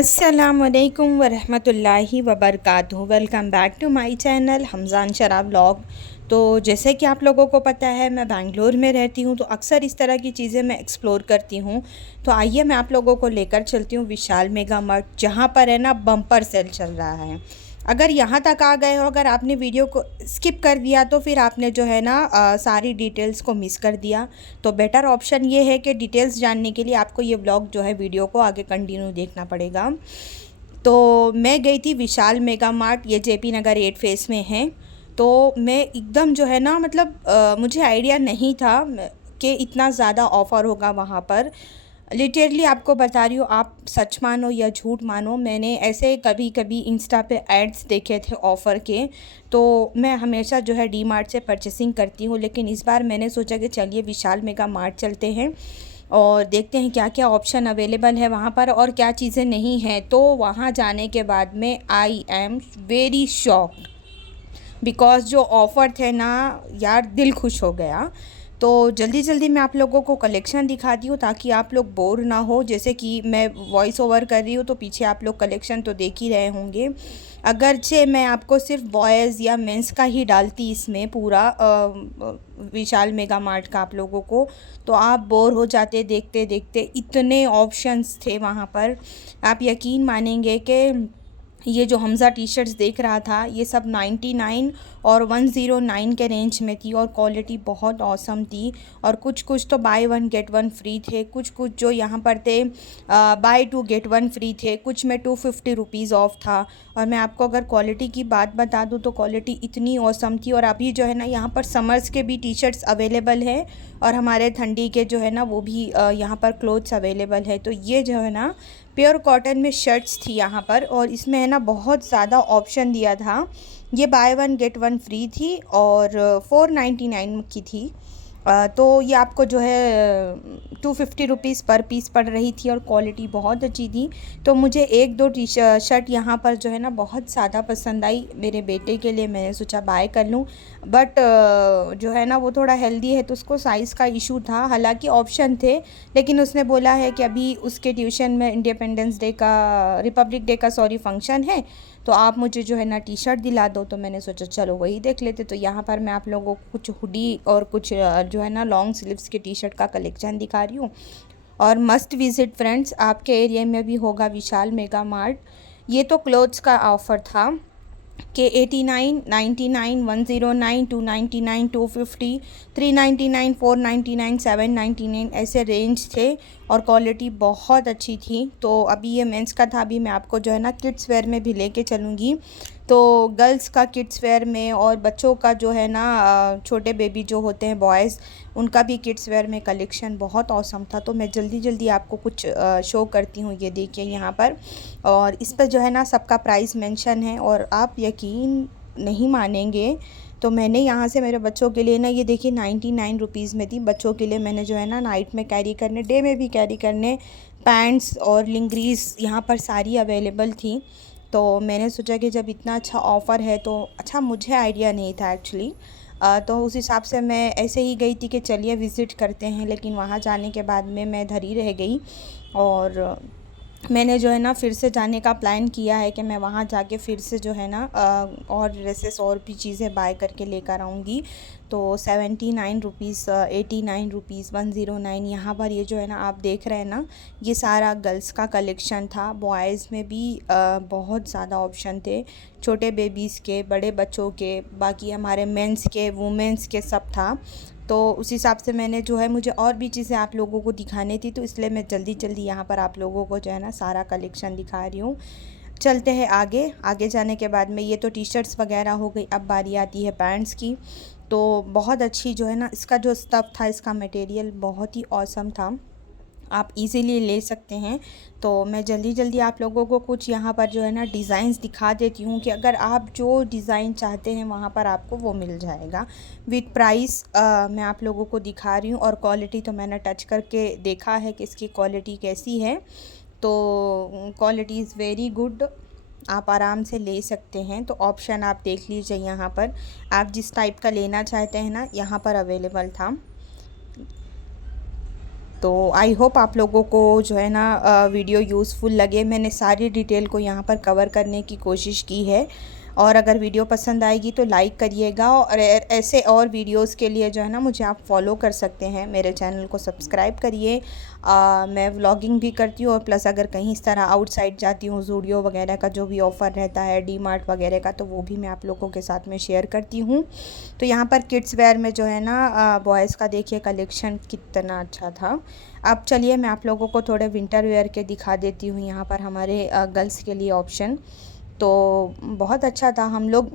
अस्सलामुअलैकुम वरहमतुल्लाहि वबरकातुहू। Welcome back to my channel Hamjan Shara vlog. तो जैसे कि आप लोगों को पता है, मैं बेंगलोर में रहती हूँ, तो अक्सर इस तरह की चीज़ें मैं एक्सप्लोर करती हूँ। तो आइए मैं आप लोगों को लेकर चलती हूँ विशाल मेगा मार्ट, जहाँ पर है ना बम्पर सेल चल रहा है। अगर यहाँ तक आ गए हो, अगर आपने वीडियो को स्किप कर दिया तो फिर आपने जो है ना सारी डिटेल्स को मिस कर दिया। तो बेटर ऑप्शन ये है कि डिटेल्स जानने के लिए आपको ये व्लॉग जो है वीडियो को आगे कंटिन्यू देखना पड़ेगा। तो मैं गई थी विशाल मेगा मार्ट, ये जेपी नगर 8 फेस में है। तो मैं एकदम जो है ना मतलब मुझे आइडिया नहीं था कि इतना ज़्यादा ऑफ़र होगा वहाँ पर। लिटरली आपको बता रही हूँ, आप सच मानो या झूठ मानो, मैंने ऐसे कभी कभी इंस्टा पे एड्स देखे थे ऑफ़र के। तो मैं हमेशा जो है डी मार्ट से परचेसिंग करती हूँ, लेकिन इस बार मैंने सोचा कि चलिए विशाल मेगा मार्ट चलते हैं और देखते हैं क्या क्या ऑप्शन अवेलेबल है वहाँ पर और क्या चीज़ें नहीं हैं। तो वहाँ जाने के बाद में I am very shocked, because जो ऑफ़र थे ना यार, दिल खुश हो गया। तो जल्दी जल्दी मैं आप लोगों को कलेक्शन दिखाती हूँ ताकि आप लोग बोर ना हो। जैसे कि मैं वॉइस ओवर कर रही हूँ तो पीछे आप लोग कलेक्शन तो देख ही रहे होंगे। अगरचे मैं आपको सिर्फ बॉयज़ या मेंस का ही डालती इसमें पूरा विशाल मेगा मार्ट का आप लोगों को, तो आप बोर हो जाते देखते देखते। इतने ऑप्शंस थे वहाँ पर, आप यकीन मानेंगे कि ये जो हमज़ा टी शर्ट्स देख रहा था, ये सब 99 और 109 के रेंज में थी और क्वालिटी बहुत औसम थी। और कुछ कुछ तो buy one get one free थे, कुछ कुछ जो यहाँ पर थे buy two get one free थे, कुछ में 250 रुपीज़ ऑफ था। और मैं आपको अगर क्वालिटी की बात बता दूँ तो क्वालिटी इतनी औसम थी। और अभी जो है ना यहाँ पर समर्स के भी टी शर्ट्स अवेलेबल है और हमारे ठंडी के जो है ना वो भी यहाँ पर क्लोथ्स अवेलेबल है। तो ये जो है ना प्योर कॉटन में शर्ट्स थी यहाँ पर, और इसमें है ना बहुत ज़्यादा ऑप्शन दिया था। ये bye one get one free थी और 499 की थी। तो ये आपको जो है 250 रुपीज़ पर पीस पड़ रही थी और क्वालिटी बहुत अच्छी थी। तो मुझे एक दो टी शर्ट यहाँ पर जो है ना बहुत ज़्यादा पसंद आई मेरे बेटे के लिए, मैंने सोचा बाय कर लूँ। बट जो है ना वो थोड़ा हेल्दी है तो उसको साइज़ का इशू था, हालांकि ऑप्शन थे। लेकिन उसने बोला है कि अभी उसके ट्यूशन में इंडिपेंडेंस डे का, रिपब्लिक डे का सॉरी, फंक्शन है, तो आप मुझे जो है ना टी शर्ट दिला दो। तो मैंने सोचा चलो वही देख लेते। तो यहाँ पर मैं आप लोगों को कुछ हुडी और कुछ जो है ना लॉन्ग स्लीव्स के टी शर्ट का कलेक्शन दिखा रही हूँ। और मस्ट विज़िट फ्रेंड्स, आपके एरिया में भी होगा विशाल मेगा मार्ट। ये तो क्लोथ्स का ऑफ़र था के 89, 99, 109, 299, 250, 399, 499, 799 ऐसे रेंज थे और क्वालिटी बहुत अच्छी थी। तो अभी ये मेंस का था, अभी मैं आपको जो है ना किड्स वेयर में भी लेके चलूँगी। तो गर्ल्स का किड्स वेयर में और बच्चों का जो है ना छोटे बेबी जो होते हैं बॉयज़, उनका भी किड्स वेयर में कलेक्शन बहुत औसम था। तो मैं जल्दी जल्दी आपको कुछ शो करती हूँ। ये देखिए यहाँ पर, और इस पर जो है ना सबका प्राइस मेंशन है और आप यकीन नहीं मानेंगे। तो मैंने यहाँ से मेरे बच्चों के लिए ना, ये देखिए 99 रुपीज़ में थी। बच्चों के लिए मैंने जो है ना नाइट में कैरी करने, डे में भी कैरी करने, पैंट्स और लिंग्रीज यहाँ पर सारी अवेलेबल थी। तो मैंने सोचा कि जब इतना अच्छा ऑफ़र है तो अच्छा, मुझे आइडिया नहीं था एक्चुअली। तो उस हिसाब से मैं ऐसे ही गई थी कि चलिए विज़िट करते हैं, लेकिन वहाँ जाने के बाद में मैं धरी रह गई। और मैंने जो है ना फिर से जाने का प्लान किया है कि मैं वहाँ जाके फिर से जो है ना और ड्रेसेस और भी चीज़ें बाय करके लेकर आऊँगी। तो 79 रुपीज़, 89 रुपीज़, 109, यहाँ पर ये जो है ना आप देख रहे हैं ना, ये सारा गर्ल्स का कलेक्शन था। बॉयज़ में भी बहुत ज़्यादा ऑप्शन थे, छोटे बेबीज़ के, बड़े बच्चों के, बाकी हमारे मेंस के, वुमेंस के सब था। तो उस हिसाब से मैंने जो है, मुझे और भी चीज़ें आप लोगों को दिखानी थी, तो इसलिए मैं जल्दी जल्दी यहाँ पर आप लोगों को जो है ना सारा कलेक्शन दिखा रही हूँ। चलते हैं आगे। आगे जाने के बाद में ये तो टी शर्ट्स वगैरह हो गई, अब बारी आती है पैंट्स की। तो बहुत अच्छी जो है ना, इसका जो स्टफ़ था, इसका मटेरियल बहुत ही ऑसम था, आप इजीली ले सकते हैं। तो मैं जल्दी जल्दी आप लोगों को कुछ यहाँ पर जो है ना डिज़ाइंस दिखा देती हूँ कि अगर आप जो डिज़ाइन चाहते हैं वहाँ पर आपको वो मिल जाएगा विद प्राइस। मैं आप लोगों को दिखा रही हूँ और क्वालिटी तो मैंने टच करके देखा है कि इसकी क्वालिटी कैसी है। तो क्वालिटी इज़ वेरी गुड, आप आराम से ले सकते हैं। तो ऑप्शन आप देख लीजिए यहाँ पर, आप जिस टाइप का लेना चाहते हैं ना यहाँ पर अवेलेबल था। तो आई होप आप लोगों को जो है ना वीडियो यूज़फुल लगे। मैंने सारी डिटेल को यहाँ पर कवर करने की कोशिश की है, और अगर वीडियो पसंद आएगी तो लाइक करिएगा, और ऐसे और वीडियोस के लिए जो है ना मुझे आप फॉलो कर सकते हैं, मेरे चैनल को सब्सक्राइब करिए। मैं व्लॉगिंग भी करती हूँ, और प्लस अगर कहीं इस तरह आउटसाइड जाती हूँ, ज़ूडियो वगैरह का जो भी ऑफ़र रहता है, डी मार्ट वगैरह का, तो वो भी मैं आप लोगों के साथ में शेयर करती हूँ। तो यहाँ पर किड्स वेयर में जो है ना बॉयज़ का देखिए कलेक्शन कितना अच्छा था। अब चलिए मैं आप लोगों को थोड़े विंटर वेयर के दिखा देती हूँ। यहाँ पर हमारे गर्ल्स के लिए ऑप्शन तो बहुत अच्छा था। हम लोग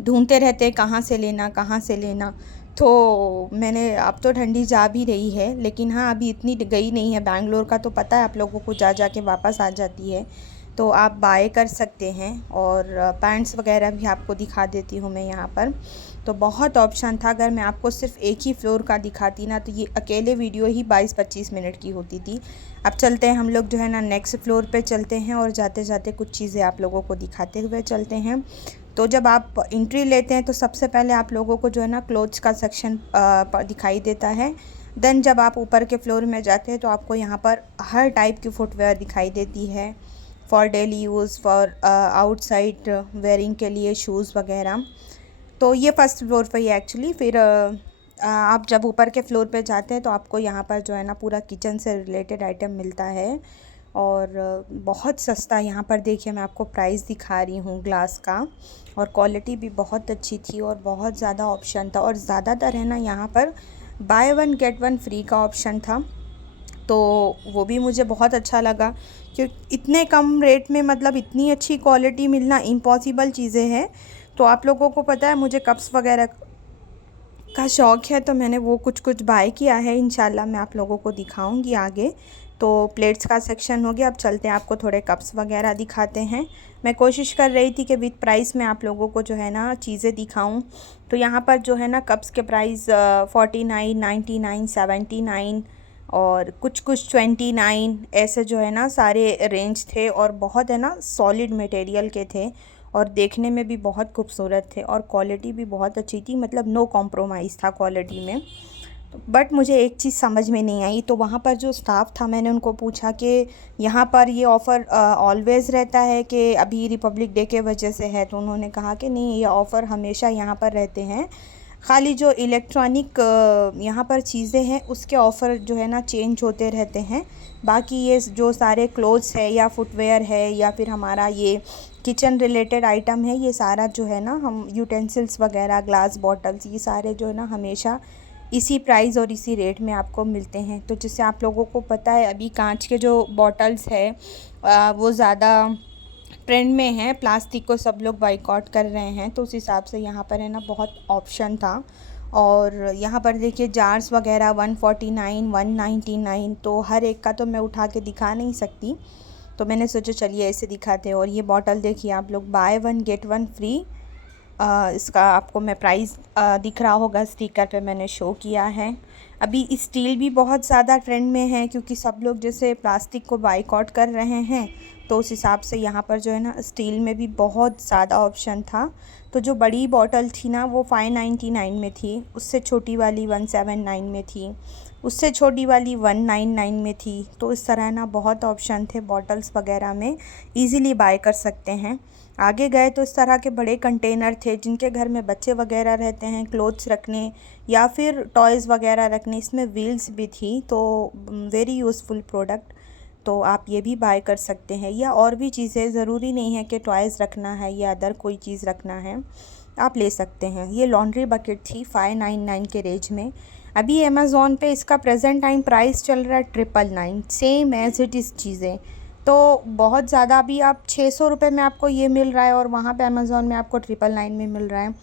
ढूंढते रहते कहाँ से लेना कहाँ से लेना। तो मैंने, अब तो ठंडी जा भी रही है, लेकिन हाँ अभी इतनी गई नहीं है। बैंगलोर का तो पता है आप लोगों को, जा के वापस आ जाती है। तो आप बाय कर सकते हैं, और पैंट्स वगैरह भी आपको दिखा देती हूँ मैं यहाँ पर। तो बहुत ऑप्शन था। अगर मैं आपको सिर्फ एक ही फ्लोर का दिखाती ना, तो ये अकेले वीडियो ही 22-25 मिनट की होती थी। अब चलते हैं हम लोग जो है ना नेक्स्ट फ्लोर पे चलते हैं, और जाते जाते कुछ चीज़ें आप लोगों को दिखाते हुए चलते हैं। तो जब आप एंट्री लेते हैं तो सबसे पहले आप लोगों को जो है ना क्लोथ्स का सेक्शन दिखाई देता है। देन जब आप ऊपर के फ्लोर में जाते हैं तो आपको यहाँ पर हर टाइप की फुटवेयर दिखाई देती है, for daily use, for outside wearing के लिए शूज़ वगैरह। तो ये फर्स्ट फ्लोर पे ही एक्चुअली। फिर आप जब ऊपर के फ्लोर पे जाते हैं तो आपको यहाँ पर जो है ना पूरा किचन से रिलेटेड आइटम मिलता है, और बहुत सस्ता। यहाँ पर देखिए मैं आपको प्राइस दिखा रही हूँ ग्लास का, और क्वालिटी भी बहुत अच्छी थी, और बहुत ज़्यादा ऑप्शन था। और ज़्यादातर है ना यहाँ पर bye one get one free का ऑप्शन था, तो वो भी मुझे बहुत अच्छा लगा। क्योंकि इतने कम रेट में मतलब इतनी अच्छी क्वालिटी मिलना इम्पॉसिबल चीज़ें हैं। तो आप लोगों को पता है मुझे कप्स वगैरह का शौक़ है, तो मैंने वो कुछ कुछ बाय किया है। इंशाल्लाह मैं आप लोगों को दिखाऊंगी आगे। तो प्लेट्स का सेक्शन हो गया। अब चलते हैं, आपको थोड़े कप्स वगैरह दिखाते हैं। मैं कोशिश कर रही थी कि विद प्राइस में आप लोगों को जो है ना चीज़ें दिखाऊं। तो यहाँ पर जो है ना कप्स के प्राइस 49, 99, 79, और कुछ कुछ 29 ऐसे जो है ना सारे रेंज थे, और बहुत है ना सॉलिड मटेरियल के थे, और देखने में भी बहुत खूबसूरत थे, और क्वालिटी भी बहुत अच्छी थी। मतलब नो कॉम्प्रोमाइज़ था क्वालिटी में। तो बट मुझे एक चीज़ समझ में नहीं आई। तो वहाँ पर जो स्टाफ़ था, मैंने उनको पूछा कि यहाँ पर ये ऑफ़र ऑलवेज़ रहता है कि अभी रिपब्लिक डे के वजह से है? तो उन्होंने कहा कि नहीं, ये ऑफ़र हमेशा यहाँ पर रहते हैं। खाली जो इलेक्ट्रॉनिक यहाँ पर चीज़ें हैं उसके ऑफ़र जो है ना चेंज होते रहते हैं। बाकी ये जो सारे क्लोथ्स है या फुटवेयर है या फिर हमारा ये किचन रिलेटेड आइटम है, ये सारा जो है ना हम यूटेंसिल्स वगैरह, ग्लास बॉटल्स, ये सारे जो है ना हमेशा इसी प्राइस और इसी रेट में आपको मिलते हैं। तो जैसे आप लोगों को पता है अभी कांच के जो बॉटल्स है वो ज़्यादा ट्रेंड में है, प्लास्टिक को सब लोग बाइकआउट कर रहे हैं। तो उस हिसाब से यहाँ पर है ना बहुत ऑप्शन था। और यहाँ पर देखिए जार्स वगैरह 149, 199, तो हर एक का तो मैं उठा के दिखा नहीं सकती। तो मैंने सोचा चलिए ऐसे दिखाते हैं। और ये बॉटल देखिए आप लोग, bye one get one free. इसका आपको मैं प्राइस दिख रहा होगा, स्टिकर पे मैंने शो किया है। अभी स्टील भी बहुत ज़्यादा ट्रेंड में है, क्योंकि सब लोग जैसे प्लास्टिक को बाइकआउट कर रहे हैं, तो उस हिसाब से यहाँ पर जो है ना स्टील में भी बहुत ज़्यादा ऑप्शन था। तो जो बड़ी बॉटल थी ना वो 599 में थी, उससे छोटी वाली 179 में थी, उससे छोटी वाली 199 में थी। तो इस तरह ना बहुत ऑप्शन थे बॉटल्स वगैरह में, इजीली बाय कर सकते हैं। आगे गए तो इस तरह के बड़े कंटेनर थे, जिनके घर में बच्चे वगैरह रहते हैं, क्लोथ्स रखने या फिर टॉयज़ वगैरह रखने, इसमें व्हील्स भी थी। तो वेरी यूज़फुल प्रोडक्ट। तो आप ये भी बाय कर सकते हैं, या और भी चीज़ें, ज़रूरी नहीं है कि टॉयज़ रखना है या अदर कोई चीज़ रखना है, आप ले सकते हैं। ये लॉन्ड्री बकेट थी 599 के रेंज में। अभी अमेज़ॉन पे इसका प्रेजेंट टाइम प्राइस चल रहा है 999, सेम एज़ इट इज़ चीज़ें। तो बहुत ज़्यादा, अभी आप 600 रुपये में आपको ये मिल रहा है, और वहाँ पे अमेज़ॉन में आपको 999 में मिल रहा है।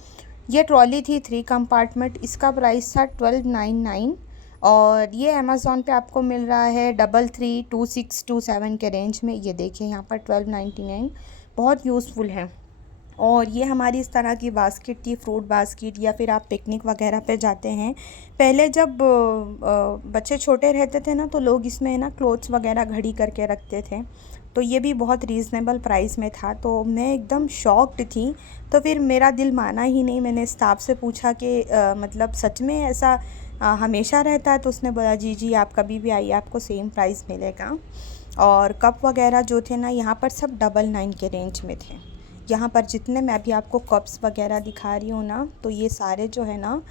ये ट्रॉली थी 3 कंपार्टमेंट, इसका प्राइस था 1299, और ये अमेज़ॉन पे आपको मिल रहा है 332627 के रेंज में। ये देखिए यहाँ पर 1299, बहुत यूज़फुल है। और ये हमारी इस तरह की बास्केट थी, फ्रूट बास्केट, या फिर आप पिकनिक वगैरह पे जाते हैं। पहले जब बच्चे छोटे रहते थे ना, तो लोग इसमें ना क्लोथ्स वगैरह घड़ी करके रखते थे। तो ये भी बहुत रीज़नेबल प्राइस में था, तो मैं एकदम शॉक्ड थी। तो फिर मेरा दिल माना ही नहीं, मैंने स्टाफ से पूछा कि मतलब सच में ऐसा हमेशा रहता है, तो उसने बोला जी जी आप कभी भी आइए, आपको सेम प्राइस मिलेगा। और कप वगैरह जो थे ना यहाँ पर सब 999 के रेंज में थे। यहाँ पर जितने मैं अभी आपको कप्स वगैरह दिखा रही हूँ ना, तो ये सारे जो है ना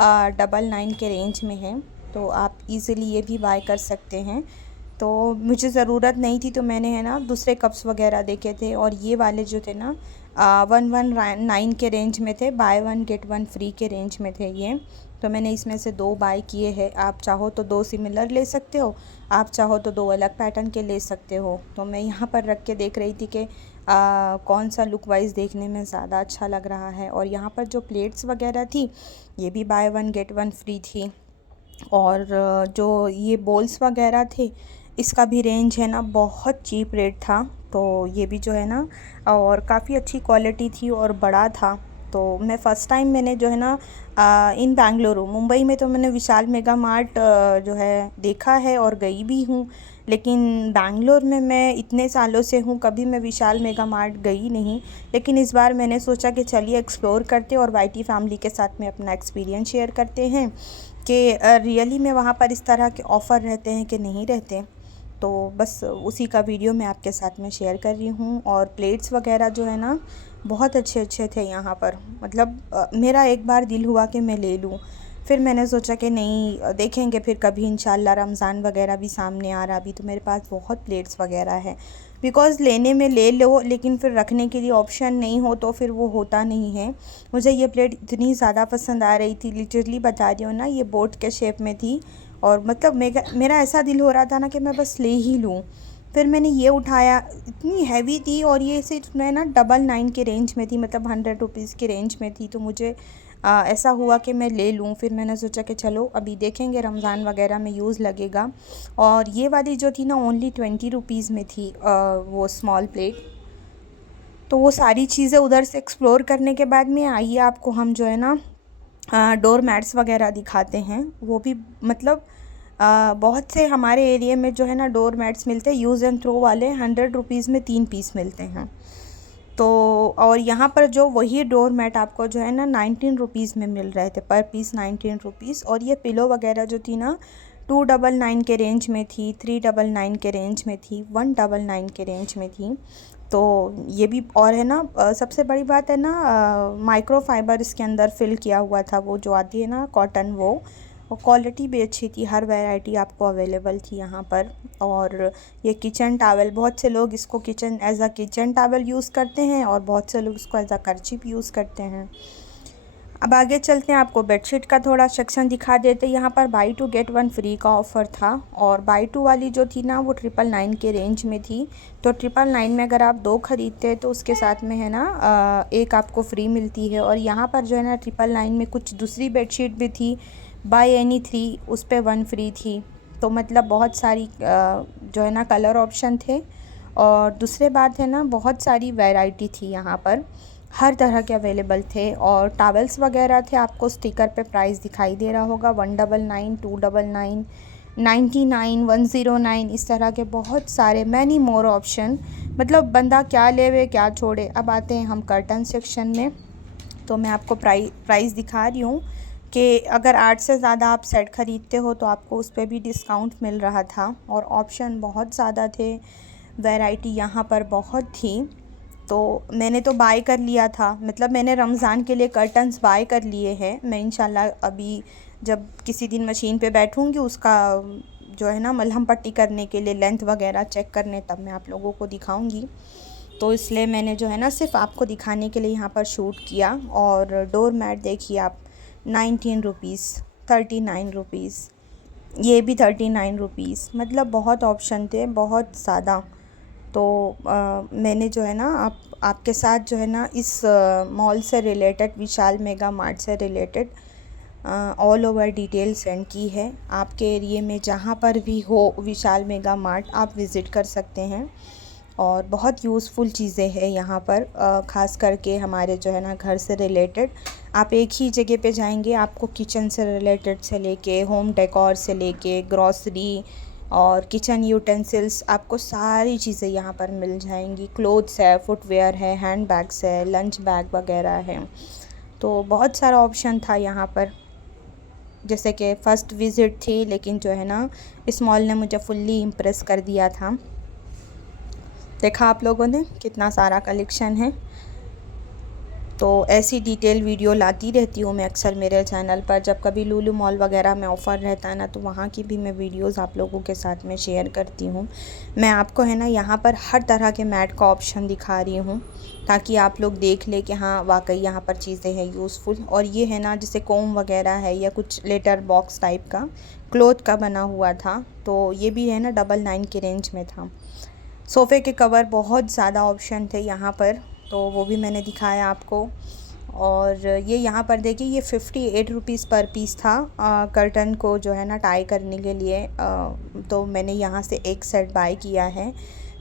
999 के रेंज में हैं। तो आप इजीली ये भी बाय कर सकते हैं। तो मुझे ज़रूरत नहीं थी, तो मैंने है ना दूसरे कप्स वगैरह देखे थे, और ये वाले जो थे ना 119 के रेंज में थे, bye one get one free के रेंज में थे ये। तो मैंने इसमें से 2 बाय किए हैं। आप चाहो तो 2 सिमिलर ले सकते हो, आप चाहो तो 2 अलग पैटर्न के ले सकते हो। तो मैं यहाँ पर रख के देख रही थी कि कौन सा लुक वाइज देखने में ज़्यादा अच्छा लग रहा है। और यहाँ पर जो प्लेट्स वगैरह थी, ये भी bye one get one free थी। और जो ये बोल्स वगैरह थे, इसका भी रेंज है ना बहुत चीप रेट था। तो ये भी जो है ना, और काफ़ी अच्छी क्वालिटी थी और बड़ा था। तो मैं फ़र्स्ट टाइम मैंने जो है ना इन बेंगलुरु, मुंबई में तो मैंने विशाल मेगा मार्ट जो है देखा है और गई भी हूँ, लेकिन बैंगलोर में मैं इतने सालों से हूँ, कभी मैं विशाल मेगा मार्ट गई नहीं। लेकिन इस बार मैंने सोचा कि चलिए एक्सप्लोर करते और वाईटी फैमिली के साथ में अपना एक्सपीरियंस शेयर करते हैं कि रियली में वहाँ पर इस तरह के ऑफ़र रहते हैं कि नहीं रहते। तो बस उसी का वीडियो मैं आपके साथ में शेयर कर रही हूँ। और प्लेट्स वगैरह जो है ना बहुत अच्छे अच्छे थे यहाँ पर। मतलब मेरा एक बार दिल हुआ कि मैं ले लूँ, फिर मैंने सोचा कि नहीं, देखेंगे फिर कभी इंशाल्लाह। रमज़ान वगैरह भी सामने आ रहा, अभी तो मेरे पास बहुत प्लेट्स वगैरह है। बिकॉज़ लेने में ले लो, लेकिन फिर रखने के लिए ऑप्शन नहीं हो तो फिर वो होता नहीं है। मुझे ये प्लेट इतनी ज़्यादा पसंद आ रही थी, लिटरली बता रही हूँ ना, ये बोट के शेप में थी। और मतलब मेरा ऐसा दिल हो रहा था ना कि मैं बस ले ही लूँ। फिर मैंने ये उठाया, इतनी हैवी थी, और ये सिर्फ मैं ना 999 के रेंज में थी, मतलब 100 रुपीज़ के रेंज में थी। तो मुझे ऐसा हुआ कि मैं ले लूँ। फिर मैंने सोचा कि चलो अभी देखेंगे, रमज़ान वगैरह में यूज़ लगेगा। और ये वाली जो थी ना ओनली 20 रुपीज़ में थी, वो स्मॉल प्लेट। तो वो सारी चीज़ें उधर से एक्सप्लोर करने के बाद में आइए आपको हम जो है ना डोर मैट्स वगैरह दिखाते हैं। वो भी मतलब बहुत से हमारे एरिया में जो है ना डोर मैट्स मिलते हैं, यूज़ एंड थ्रो वाले, 100 रुपीज़ में 3 पीस मिलते हैं। तो और यहाँ पर जो वही डोर मैट आपको जो है ना 19 रुपीज़ में मिल रहे थे, पर पीस 19 रुपीज़। और ये पिलो वगैरह जो थी ना 299 के रेंज में थी, 399 के रेंज में थी, 199 के रेंज में थी। तो ये भी, और है ना सबसे बड़ी बात है ना, माइक्रो फाइबर इसके अंदर फिल किया हुआ था, वो जो आती है ना कॉटन, वो और क्वालिटी भी अच्छी थी, हर वैरायटी आपको अवेलेबल थी यहाँ पर। और ये किचन टावल, बहुत से लोग इसको kitchen as a kitchen towel use करते हैं, और बहुत से लोग इसको एज अ कर्चीप यूज़ करते हैं। अब आगे चलते हैं, आपको बेडशीट का थोड़ा सेक्शन दिखा देते हैं। यहाँ पर buy two get one free का ऑफ़र था, और बाई टू वाली जो थी ना वो 999 के रेंज में थी। तो 999 में अगर आप 2 ख़रीदते हैं तो उसके साथ में है ना एक आपको फ्री मिलती है। और यहाँ पर जो है ना 999 में कुछ दूसरी बेडशीट भी थी, बाय एनी 3 उस पर 1 फ्री थी। तो मतलब बहुत सारी जो है ना कलर ऑप्शन थे। और दूसरे बात है ना बहुत सारी वैरायटी थी यहाँ पर, हर तरह के अवेलेबल थे। और टावल्स वगैरह थे, आपको स्टिकर पे प्राइस दिखाई दे रहा होगा, 199, 299, 99, 109, इस तरह के बहुत सारे, मैनी मोर ऑप्शन। मतलब बंदा क्या लेवे क्या छोड़े। अब आते हैं हम कर्टन सेक्शन में। तो मैं आपको प्राइस दिखा रही हूँ कि अगर 8 से ज़्यादा आप सेट ख़रीदते हो तो आपको उस पर भी डिस्काउंट मिल रहा था। और ऑप्शन बहुत ज़्यादा थे, वैरायटी यहाँ पर बहुत थी। तो मैंने तो बाय कर लिया था, मतलब मैंने रमज़ान के लिए कर्टन्स बाय कर लिए हैं। मैं इंशाल्लाह अभी जब किसी दिन मशीन पे बैठूँगी, उसका जो है ना मलहम पट्टी करने के लिए, लेंथ वगैरह चेक करने, तब मैं आप लोगों को दिखाऊंगी। तो इसलिए मैंने जो है ना सिर्फ आपको दिखाने के लिए यहाँ पर शूट किया। और डोर मैट देखिए आप, 19 रुपीज़, 39 रुपीज़, ये भी 39 रुपीज़, मतलब बहुत ऑप्शन थे, बहुत ज़्यादा। तो मैंने जो है ना आपके साथ जो है ना इस मॉल से रिलेटेड, विशाल मेगा मार्ट से related all over detail send की है। आपके एरिए में जहाँ पर भी हो विशाल मेगा मार्ट, आप विज़िट कर सकते हैं। और बहुत यूज़फुल चीज़ें हैं यहाँ पर, ख़ास करके हमारे जो है ना घर से रिलेटेड। आप एक ही जगह पे जाएंगे, आपको किचन से रिलेटेड से लेके होम डेकोर से लेके ग्रॉसरी और किचन यूटेंसिल्स, आपको सारी चीज़ें यहाँ पर मिल जाएंगी। क्लोथ्स है, फुटवेयर है, हैंड बैग्स है, लंच बैग वगैरह है। तो बहुत सारा ऑप्शन था यहाँ पर। जैसे कि फ़र्स्ट विज़िट थी, लेकिन जो है ना इस मॉल ने मुझे फुल्ली इम्प्रेस कर दिया था। देखा आप लोगों ने कितना सारा कलेक्शन है। तो ऐसी डिटेल वीडियो लाती रहती हूँ मैं अक्सर मेरे चैनल पर। जब कभी लुलु मॉल वगैरह में ऑफ़र रहता है ना, तो वहाँ की भी मैं वीडियोस आप लोगों के साथ में शेयर करती हूँ। मैं आपको है ना यहाँ पर हर तरह के मैट का ऑप्शन दिखा रही हूँ, ताकि आप लोग देख लें कि हाँ वाकई यहाँ पर चीज़ें हैं यूज़फुल। और ये है ना, जैसे कोम वगैरह है या कुछ लेटर बॉक्स टाइप का क्लॉथ का बना हुआ था, तो ये भी है ना 99 के रेंज में था। सोफ़े के कवर बहुत ज़्यादा ऑप्शन थे यहाँ पर, तो वो भी मैंने दिखाया आपको। और ये यहाँ पर देखिए, ये 58 रुपीज़ पर पीस था कर्टन को जो है ना टाई करने के लिए। तो मैंने यहाँ से एक सेट बाय किया है।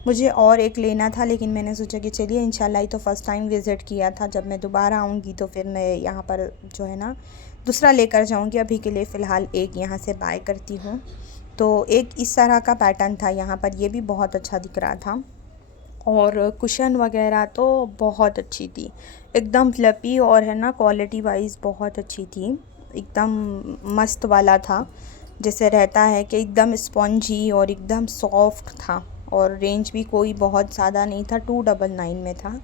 मुझे और एक लेना था, लेकिन मैंने सोचा कि चलिए इंशाल्लाह, ही तो फ़र्स्ट टाइम विज़िट किया था, जब मैं दोबारा आऊँगी तो फिर मैं यहाँ पर जो है ना दूसरा लेकर जाऊँगी। अभी के लिए फ़िलहाल एक यहाँ से बाय करती हूँ। तो एक इस तरह का पैटर्न था यहाँ पर, ये भी बहुत अच्छा दिख रहा था। और कुशन वगैरह तो बहुत अच्छी थी, एकदम फ्लपी, और है ना क्वालिटी वाइज बहुत अच्छी थी, एकदम मस्त वाला था। जैसे रहता है कि एकदम स्पॉन्जी और एकदम सॉफ्ट था। और रेंज भी कोई बहुत ज़्यादा नहीं था, 299 में था।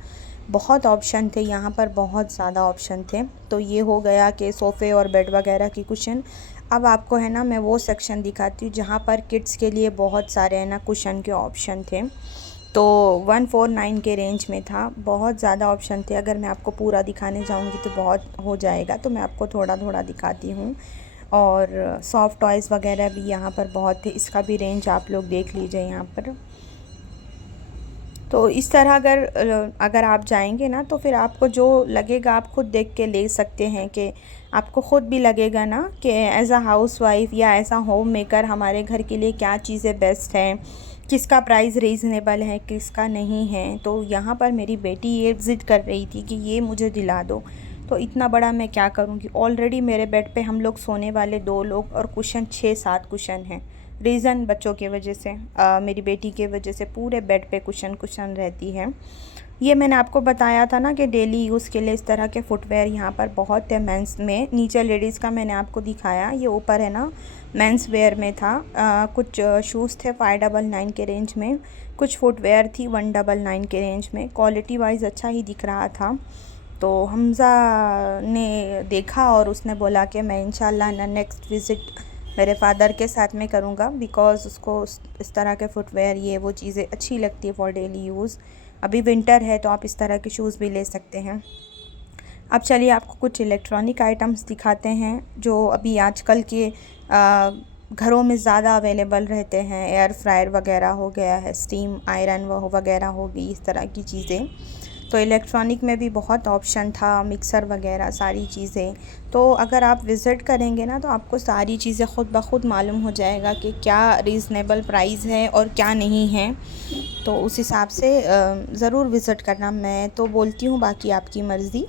बहुत ऑप्शन थे यहाँ पर, बहुत ज़्यादा ऑप्शन थे। तो ये हो गया कि सोफ़े और बेड वगैरह की कुशन। अब आपको है ना मैं वो सेक्शन दिखाती हूँ जहाँ पर किड्स के लिए बहुत सारे है ना कुशन के ऑप्शन थे। तो 149 के रेंज में था, बहुत ज़्यादा ऑप्शन थे। अगर मैं आपको पूरा दिखाने जाऊँगी तो बहुत हो जाएगा, तो मैं आपको थोड़ा थोड़ा दिखाती हूँ। और सॉफ्ट टॉयज़ वगैरह भी यहाँ पर बहुत थे, इसका भी रेंज आप लोग देख लीजिए यहाँ पर। तो इस तरह अगर आप जाएंगे ना, तो फिर आपको जो लगेगा आप खुद देख के ले सकते हैं, कि आपको ख़ुद भी लगेगा ना कि एज़ अ हाउसवाइफ़ या एज़ अ होम मेकर हमारे घर के लिए क्या चीज़ें बेस्ट हैं, किसका प्राइस रीज़नेबल है, किसका नहीं है। तो यहाँ पर मेरी बेटी ये ज़िद कर रही थी कि ये मुझे दिला दो, तो इतना बड़ा मैं क्या करूँगी। ऑलरेडी मेरे बेड पे हम लोग सोने वाले 2 लोग, और कुशन 6-7 कुशन हैं। रीज़न बच्चों की वजह से, मेरी बेटी के वजह से पूरे बेड पे कुशन रहती है। ये मैंने आपको बताया था ना कि डेली यूज़ के लिए इस तरह के फ़ुटवेयर यहाँ पर बहुत है। मेंस में नीचे लेडीज़ का मैंने आपको दिखाया, ये ऊपर है ना मेंस वेयर में था। कुछ शूज़ थे 599 के रेंज में, कुछ फ़ुटवेयर थी 199 के रेंज में। क्वालिटी वाइज अच्छा ही दिख रहा था। तो हमज़ा ने देखा और उसने बोला कि मैं इंशाल्लाह ना नेक्स्ट विज़िट मेरे फ़ादर के साथ में करूँगा, बिकॉज़ उसको इस तरह के फ़ुटवेयर ये वो चीज़ें अच्छी लगती है फॉर डेली यूज़। अभी विंटर है तो आप इस तरह के शूज़ भी ले सकते हैं। अब चलिए आपको कुछ इलेक्ट्रॉनिक आइटम्स दिखाते हैं जो अभी आजकल के घरों में ज़्यादा अवेलेबल रहते हैं। एयर फ्रायर वगैरह हो गया है, स्टीम आयरन वगैरह हो गई, इस तरह की चीज़ें। तो इलेक्ट्रॉनिक में भी बहुत ऑप्शन था, मिक्सर वगैरह सारी चीज़ें। तो अगर आप विज़िट करेंगे ना, तो आपको सारी चीज़ें ख़ुद ब खुद मालूम हो जाएगा कि क्या रीज़नेबल प्राइस है और क्या नहीं है। तो उस हिसाब से ज़रूर विज़िट करना, मैं तो बोलती हूँ, बाकी आपकी मर्ज़ी।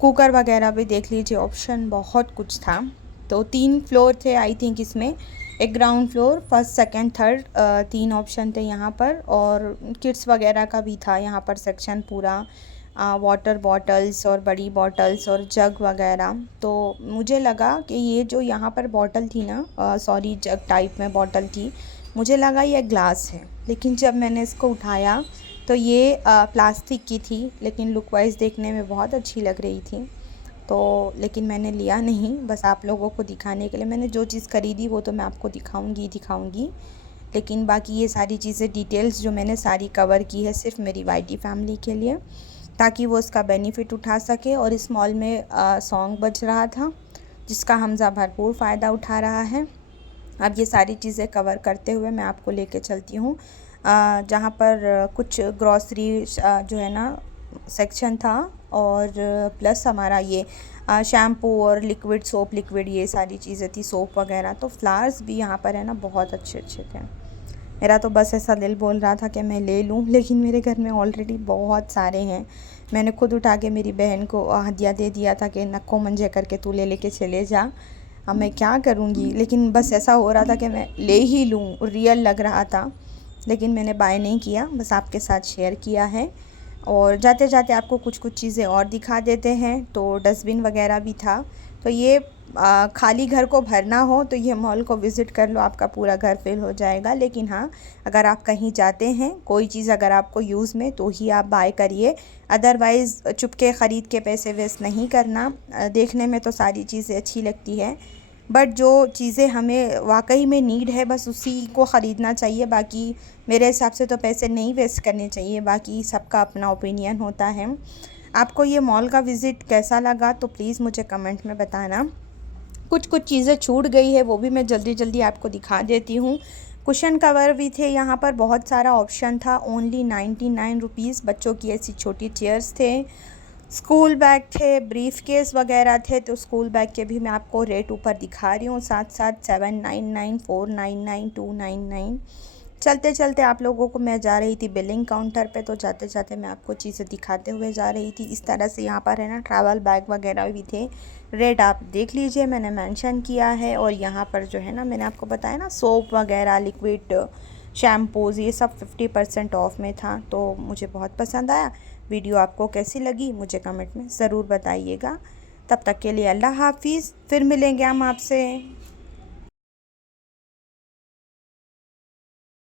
कुकर वगैरह भी देख लीजिए, ऑप्शन बहुत कुछ था। तो 3 फ्लोर थे आई थिंक इसमें, एक ground floor, first second third, 3 option थे यहाँ पर। और किड्स वगैरह का भी था यहाँ पर सेक्शन पूरा, वाटर बॉटल्स और बड़ी बॉटल्स और जग वगैरह। तो मुझे लगा कि ये जो यहाँ पर बॉटल थी ना, सॉरी जग टाइप में बॉटल थी, मुझे लगा ये ग्लास है, लेकिन जब मैंने इसको उठाया तो ये प्लास्टिक की थी, लेकिन लुक वाइज देखने में बहुत अच्छी लग रही थी। तो लेकिन मैंने लिया नहीं, बस आप लोगों को दिखाने के लिए। मैंने जो चीज़ ख़रीदी वो तो मैं आपको दिखाऊंगी, लेकिन बाकी ये सारी चीज़ें डिटेल्स जो मैंने सारी कवर की है सिर्फ मेरी वाइटी फैमिली के लिए, ताकि वो इसका बेनिफिट उठा सके। और इस मॉल में सॉन्ग बज रहा था, जिसका हमज़ा भरपूर फ़ायदा उठा रहा है। अब ये सारी चीज़ें कवर करते हुए मैं आपको लेके चलती हूँ जहाँ पर कुछ ग्रॉसरी जो है ना सेक्शन था, और प्लस हमारा ये शैम्पू और लिक्विड सोप लिक्विड ये सारी चीज़ें थी, सोप वगैरह। तो फ्लावर्स भी यहाँ पर है ना बहुत अच्छे अच्छे थे। मेरा तो बस ऐसा दिल बोल रहा था कि मैं ले लूँ, लेकिन मेरे घर में ऑलरेडी बहुत सारे हैं। मैंने खुद उठा के मेरी बहन को हदिया दे दिया था कि नक्को मंजे करके तू लेके चले जा। अब मैं क्या करूँगी, लेकिन बस ऐसा हो रहा था कि मैं ले ही लूँ, रियल लग रहा था, लेकिन मैंने बाय नहीं किया, बस आपके साथ शेयर किया है। और जाते जाते आपको कुछ कुछ चीज़ें और दिखा देते हैं। तो डस्टबिन वगैरह भी था। तो ये खाली घर को भरना हो तो ये मॉल को विज़िट कर लो, आपका पूरा घर फिल हो जाएगा। लेकिन हाँ, अगर आप कहीं जाते हैं, कोई चीज़ अगर आपको यूज़ में, तो ही आप बाय करिए, अदरवाइज़ चुपके ख़रीद के पैसे वेस्ट नहीं करना। देखने में तो सारी चीज़ें अच्छी लगती है, बट जो चीज़ें हमें वाकई में नीड है बस उसी को ख़रीदना चाहिए। बाकी मेरे हिसाब से तो पैसे नहीं वेस्ट करने चाहिए, बाकी सबका अपना ओपिनियन होता है। आपको ये मॉल का विज़िट कैसा लगा तो प्लीज़ मुझे कमेंट में बताना। कुछ कुछ चीज़ें छूट गई है, वो भी मैं जल्दी जल्दी आपको दिखा देती हूँ। कुशन कवर भी थे यहाँ पर, बहुत सारा ऑप्शन था, ओनली 99 रुपीज़। बच्चों की ऐसी छोटी चेयर्स थे, स्कूल बैग थे, ब्रीफ केस वगैरह थे। तो स्कूल बैग के भी मैं आपको रेट ऊपर दिखा रही हूँ, साथ साथ 799, 499, 299। चलते चलते आप लोगों को मैं जा रही थी बिलिंग काउंटर पे, तो जाते जाते मैं आपको चीज़ें दिखाते हुए जा रही थी। इस तरह से यहाँ पर है ना, ट्रैवल बैग वगैरह भी थे, रेट आप देख लीजिए, मैंने मेंशन किया है। और यहाँ पर जो है ना, मैंने आपको बताया ना, सोप वगैरह, लिक्विड शैम्पूज़, ये सब 50% ऑफ में था, तो मुझे बहुत पसंद आया। वीडियो आपको कैसी लगी मुझे कमेंट में ज़रूर बताइएगा। तब तक के लिए अल्लाह हाफिज़, फिर मिलेंगे हम आपसे।